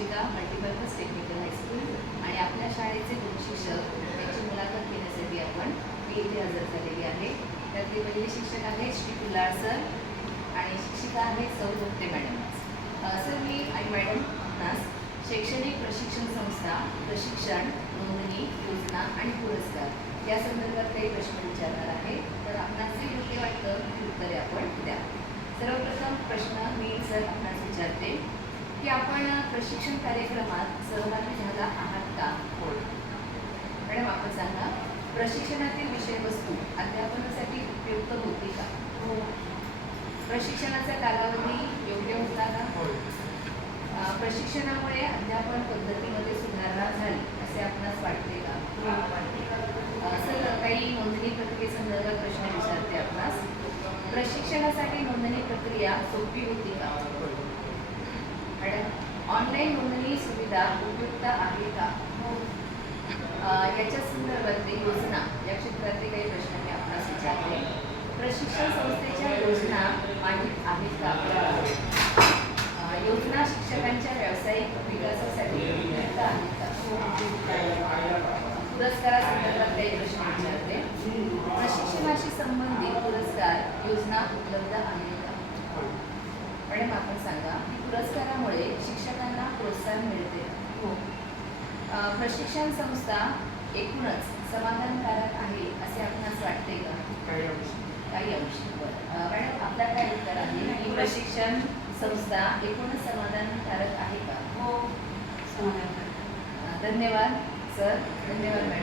शिक्षिका, multipurpose technical high school आणि आपल्या शाळेचे 2 शिक्षक यांची मुलाखत घेण्यासाठी आपण मी इथे हजर झालेली आहे. त्यातले पहिले शिक्षक आहेत श्री कुल्हार सर आणि शिक्षिका आहेत सौ गोपटे मॅडम. सर मी आणि मॅडम आपणास शैक्षणिक प्रशिक्षण संस्था, प्रशिक्षण, नोंदणी, योजना आणि पुरस्कार या संदर्भात काही प्रश्न विचारणार आहे. तर आपणास जे योग्य वाटतं ती उत्तरे आपण द्या. सर्वप्रथम प्रश्न मी सर आपणास विचारते की आपण प्रशिक्षण कार्यक्रमात सहभागी झाला आहात का? होय. मॅडम आपण सांगा, प्रशिक्षणातील विषयवस्तू अध्यापनासाठी उपयुक्त होती का? हो. प्रशिक्षणाचा कालावधी योग्य होता का? होय. प्रशिक्षणामुळे अध्यापन पद्धतीमध्ये सुधारणा झाली असे आपणास वाटते का? सर काही नोंदणी प्रक्रियेसंदर्भात प्रश्न विचारते आपणास. प्रशिक्षणासाठी नोंदणी प्रक्रिया सोपी होती का? मॅडम ऑनलाईन नोंदणी सुविधा उपयुक्त आहे का? याच्या संदर्भातली योजना या क्षेत्रातले काही प्रश्न मी आपणास विचारते. प्रशिक्षण संस्थेच्या योजना माहीत आहेत का? योजना शिक्षकांच्या व्यावसायिक विकासासाठी उपयुक्त आहेत का? पुरस्कारासंदर्भात काही प्रश्न विचारते. प्रशिक्षणाशी संबंधित पुरस्कार योजना उपलब्ध आहेत का? मॅडम आपण सांगा की पुरस्कारामुळे शिक्षकांना प्रोत्साहन मिळते. प्रशिक्षण संस्था एकूणच समाधानकारक आहे असे आपणास वाटते का? काही अंश. मॅडम आपला काय उत्तर आहे की प्रशिक्षण संस्था एकूणच समाधानकारक आहे का? हो. समाधानकारक. धन्यवाद सर. धन्यवाद मॅडम.